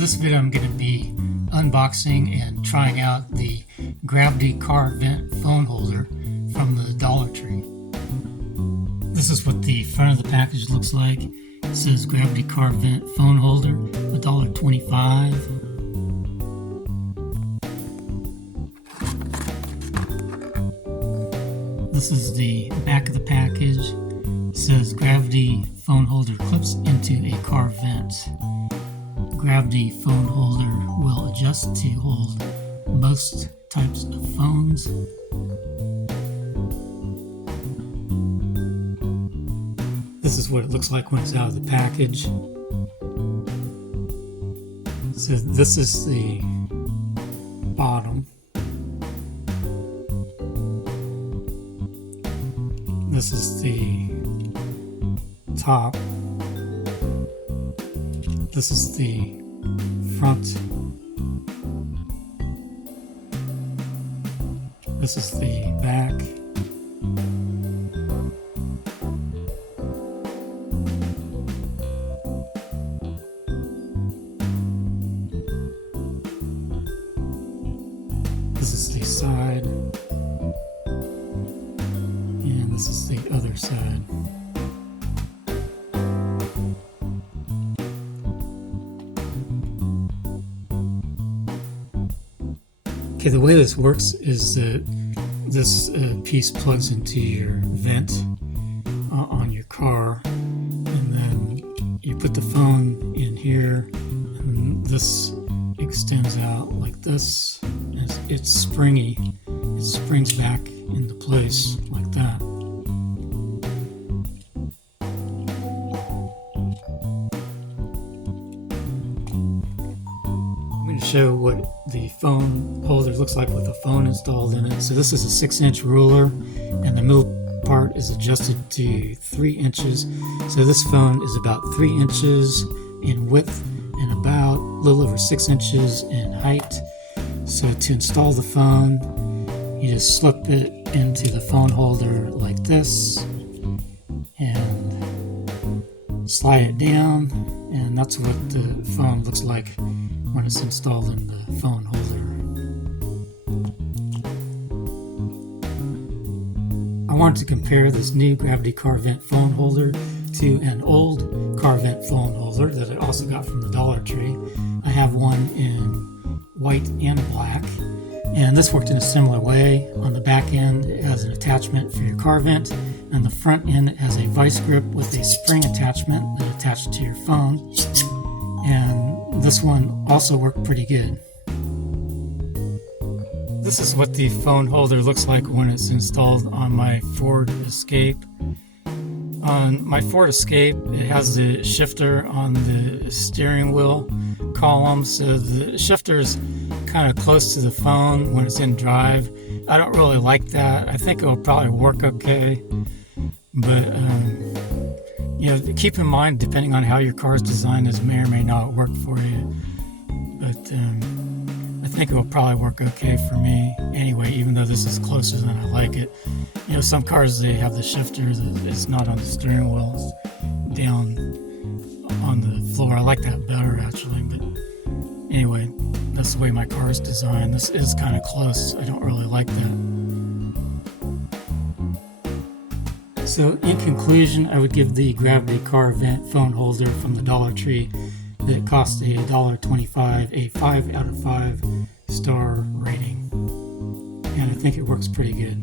This video I'm going to be unboxing and trying out the Gravity Car Vent phone holder from the Dollar Tree. This is what the front of the package looks like. It says Gravity Car Vent phone holder, $1.25. This is the back of the package. It says Gravity phone holder clips into a car vent. Gravity phone holder will adjust to hold most types of phones. This is what it looks like when it's out of the package. So this is the bottom. This is the top. This is the front. This is the back. This is the side. And this is the other side. Okay, the way this works is that this piece plugs into your vent on your car, and then you put the phone in here, and this extends out like this. It's springy. It springs back into place like that. I'm going to show what the phone holder looks like with the phone installed in it. So this is a 6-inch ruler, and the middle part is adjusted to 3 inches. So this phone is about 3 inches in width and about a little over 6 inches in height. So to install the phone, you just slip it into the phone holder like this and slide it down, and that's what the phone looks like when it's installed in the phone holder. I wanted to compare this new Gravity Car Vent phone holder to an old car vent phone holder that I also got from the Dollar Tree. I have one in white and black, and this worked in a similar way. On the back end it has an attachment for your car vent, and the front end it has a vice grip with a spring attachment that attached to your phone, and this one also worked pretty good. This is what the phone holder looks like when it's installed on my Ford Escape. On my Ford Escape, it has the shifter on the steering wheel column, so the shifter's kind of close to the phone when it's in drive. I don't really like that. I think it will probably work okay, but keep in mind, depending on how your car is designed, this may or may not work for you. But I think it will probably work okay for me anyway, even though this is closer than I like it. Some cars, they have the shifter that is not on the steering wheel, it's down on the floor. I like that better actually, but anyway, that's the way my car is designed. This is kind of close. I don't really like that. So in conclusion, I would give the Gravity Car Vent phone holder from the Dollar Tree that it cost $1.25 a 5 out of 5 star rating. And I think it works pretty good.